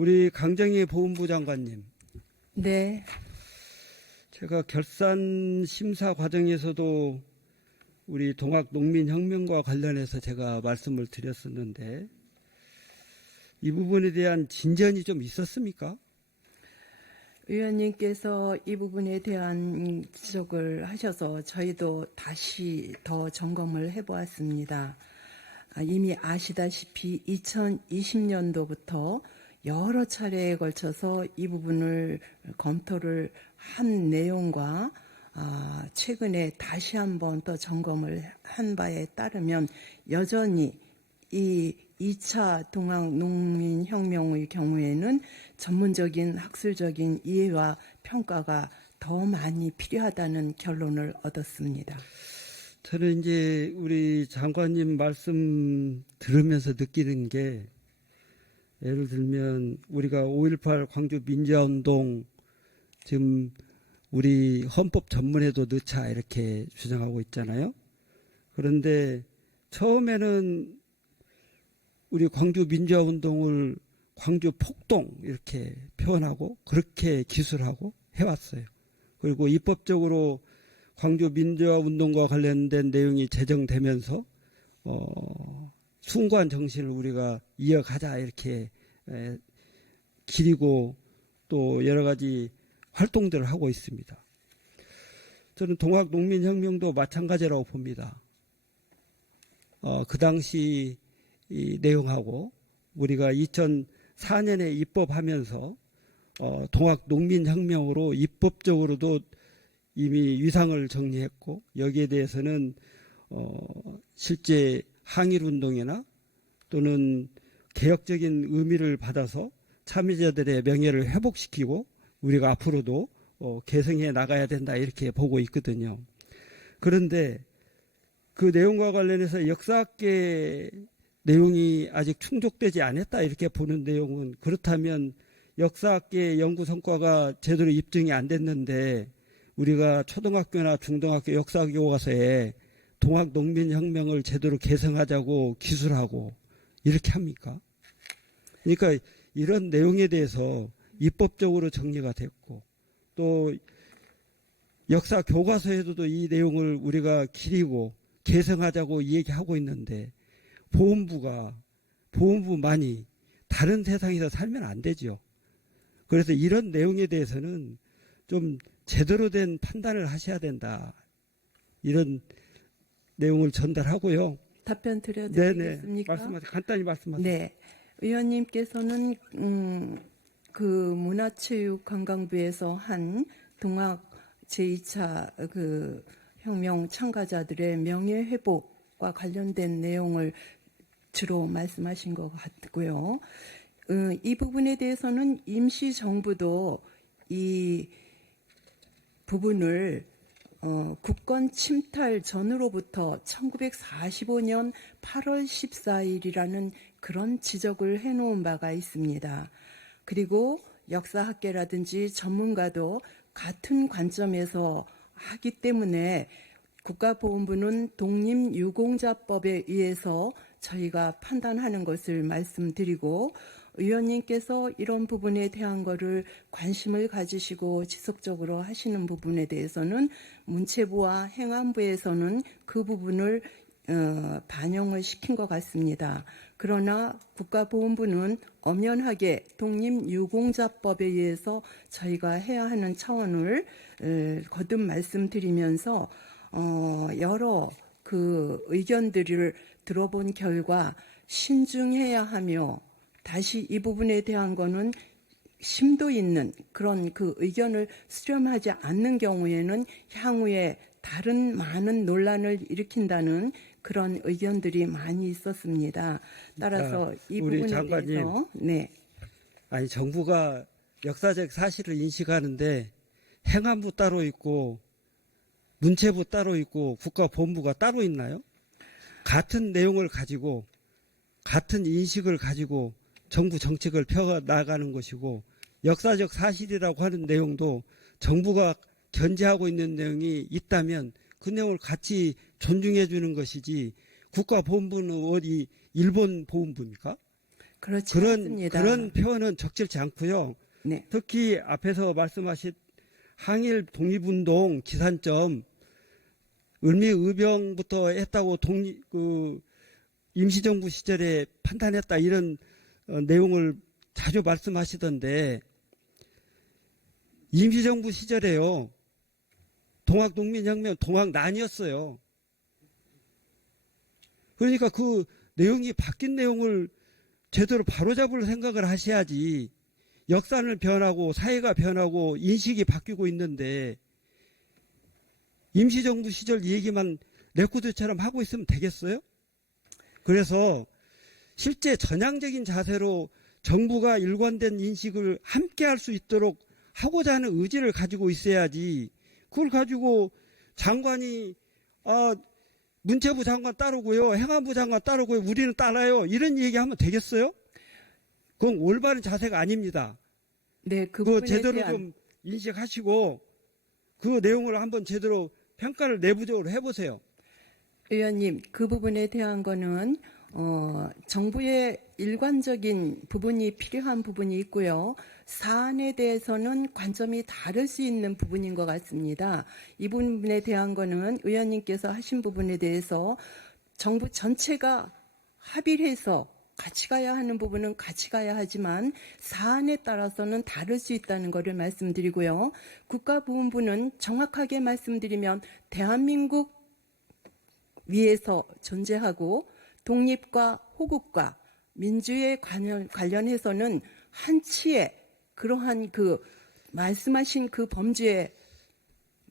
우리 강정희 보훈부 장관님, 네, 제가 결산 심사 과정에서도 우리 동학농민혁명과 관련해서 제가 말씀을 드렸었는데 이 부분에 대한 진전이 좀 있었습니까? 의원님께서 이 부분에 대한 지적을 하셔서 저희도 다시 더 점검을 해보았습니다. 이미 아시다시피 2020년도부터 여러 차례에 걸쳐서 이 부분을 검토를 한 내용과 최근에 다시 한번 또 점검을 한 바에 따르면 여전히 이 2차 동학농민혁명의 경우에는 전문적인 학술적인 이해와 평가가 더 많이 필요하다는 결론을 얻었습니다. 저는 이제 우리 장관님 말씀 들으면서 느끼는 게 예를 들면 우리가 5.18 광주 민주화운동 지금 우리 헌법 전문에도 넣자 이렇게 주장하고 있잖아요. 그런데 처음에는 우리 광주 민주화운동을 광주 폭동 이렇게 표현하고 그렇게 기술하고 해왔어요. 그리고 입법적으로 광주 민주화운동과 관련된 내용이 제정되면서 숭고한 정신을 우리가 이어가자 이렇게 기리고 또 여러 가지 활동들을 하고 있습니다. 저는 동학농민혁명도 마찬가지라고 봅니다. 그 당시 이 내용하고 우리가 2004년에 입법하면서 동학농민혁명으로 입법적으로도 이미 위상을 정리했고 여기에 대해서는 실제 항일운동이나 또는 개혁적인 의미를 받아서 참여자들의 명예를 회복시키고 우리가 앞으로도 개성해 나가야 된다 이렇게 보고 있거든요. 그런데 그 내용과 관련해서 역사학계 내용이 아직 충족되지 않았다 이렇게 보는 내용은 그렇다면 역사학계 연구 성과가 제대로 입증이 안 됐는데 우리가 초등학교나 중등학교 역사 교과서에 동학농민혁명을 제대로 개성하자고 기술하고 이렇게 합니까? 그러니까 이런 내용에 대해서 입법적으로 정리가 됐고 또 역사 교과서에서도 이 내용을 우리가 기리고 개성하자고 얘기하고 있는데 보훈부만이 다른 세상에서 살면 안 되죠. 그래서 이런 내용에 대해서는 좀 제대로 된 판단을 하셔야 된다. 이런 내용을 전달하고요. 답변 드려도 네네. 되겠습니까? 간단히 말씀하세요. 네, 의원님께서는 그 문화체육관광부에서 한 동학 제2차 그 혁명 참가자들의 명예회복과 관련된 내용을 주로 말씀하신 것 같고요. 이 부분에 대해서는 임시정부도 이 부분을 국권 침탈 전으로부터 1945년 8월 14일이라는 그런 지적을 해놓은 바가 있습니다. 그리고 역사학계라든지 전문가도 같은 관점에서 하기 때문에 국가보훈부는 독립유공자법에 의해서 저희가 판단하는 것을 말씀드리고 의원님께서 이런 부분에 대한 거를 관심을 가지시고 지속적으로 하시는 부분에 대해서는 문체부와 행안부에서는 그 부분을 반영을 시킨 것 같습니다. 그러나 국가보훈부는 엄연하게 독립유공자법에 의해서 저희가 해야 하는 차원을 거듭 말씀드리면서 여러 그 의견들을 들어본 결과 신중해야 하며 다시 이 부분에 대한 거는 심도 있는 그런 그 의견을 수렴하지 않는 경우에는 향후에 다른 많은 논란을 일으킨다는 그런 의견들이 많이 있었습니다. 따라서 이 우리 부분에 장관님, 대해서 아니 정부가 역사적 사실을 인식하는데 행안부 따로 있고 문체부 따로 있고 국가본부가 따로 있나요? 같은 내용을 가지고 같은 인식을 가지고 정부 정책을 펴나가는 것이고 역사적 사실이라고 하는 내용도 정부가 견제하고 있는 내용이 있다면 그 내용을 같이 존중해 주는 것이지 국가보훈부는 어디 일본 보훈부입니까? 그렇지 그런 않습니다. 그런 표현은 적절치 않고요. 네. 특히 앞에서 말씀하신 항일 독립운동 기산점 을미의병부터 했다고 임시정부 시절에 판단했다 이런 내용을 자주 말씀하시던데 임시정부 시절에요. 동학농민혁명 동학난이었어요. 그러니까 그 내용이 바뀐 내용을 제대로 바로잡을 생각을 하셔야지. 역사는 변하고 사회가 변하고 인식이 바뀌고 있는데 임시정부 시절 얘기만 레코드처럼 하고 있으면 되겠어요? 그래서 실제 전향적인 자세로 정부가 일관된 인식을 함께 할 수 있도록 하고자 하는 의지를 가지고 있어야지. 그걸 가지고 장관이 문체부 장관 따르고요. 행안부 장관 따르고요. 우리는 따라요. 이런 얘기하면 되겠어요? 그건 올바른 자세가 아닙니다. 네, 그 그거 부분에 제대로 대한 좀 인식하시고 그 내용을 한번 제대로 평가를 내부적으로 해보세요. 의원님, 그 부분에 대한 거는 정부의 일관적인 부분이 필요한 부분이 있고요. 사안에 대해서는 관점이 다를 수 있는 부분인 것 같습니다. 이 부분에 대한 거는 의원님께서 하신 부분에 대해서 정부 전체가 합의를 해서 같이 가야 하는 부분은 같이 가야 하지만 사안에 따라서는 다를 수 있다는 것을 말씀드리고요. 국가보훈부는 정확하게 말씀드리면 대한민국 위에서 존재하고 독립과 호국과 민주에 관련해서는 한치의 그러한 그 말씀하신 그 범죄에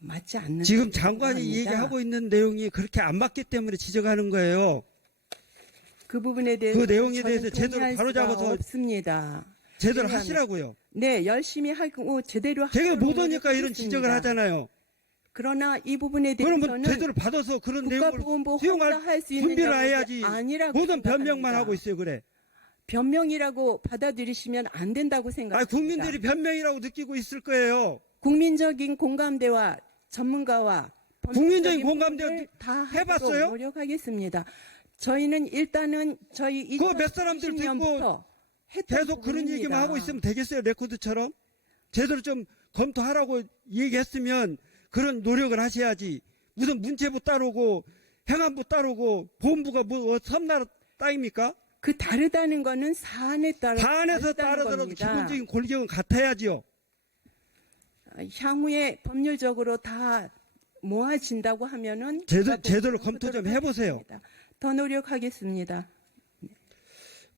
맞지 않는 지금 장관이 생각합니다. 얘기하고 있는 내용이 그렇게 안 맞기 때문에 지적하는 거예요. 그 부분에 대해서 그 내용에 저는 대해서 제대로 동의할 바로잡아서 수가 없습니다. 제대로 왜냐하면- 하시라고요. 네, 열심히 하고 제대로 제가 하도록 못하니까 이런 노력하겠습니다. 지적을 하잖아요. 그러나 이 부분에 그러면 대해서는 제대로 받아서 그런 내용을 국가보훈부 혼자 수용할 할 수 있는 준비를 영역이 해야지. 아니라고 모든 생각합니다. 변명만 하고 있어요. 그래. 변명이라고 받아들이시면 안 된다고 생각합니다. 국민들이 변명이라고 느끼고 있을 거예요. 국민적인 공감대와 전문가와 국민적인 법률적인 공감대 부분을 다 해봤어요? 하도록 노력하겠습니다. 저희는 일단은 저희 그거 몇 사람들 듣고 2020년부터 계속 그런 얘기만 하고 있으면 되겠어요. 레코드처럼. 제대로 좀 검토하라고 얘기했으면 그런 노력을 하셔야지. 무슨 문체부 따르고 행안부 따르고 보훈부가 뭐 섬나라 땅입니까? 그 다르다는 거는 사안에 따라 사안에서 다르다는 따르더라도 겁니다. 기본적인 골격은 같아야지요. 향후에 법률적으로 다 모아진다고 하면은 제대로 국가보훈부는 검토 좀 하도록 해보세요. 하겠습니다. 더 노력하겠습니다.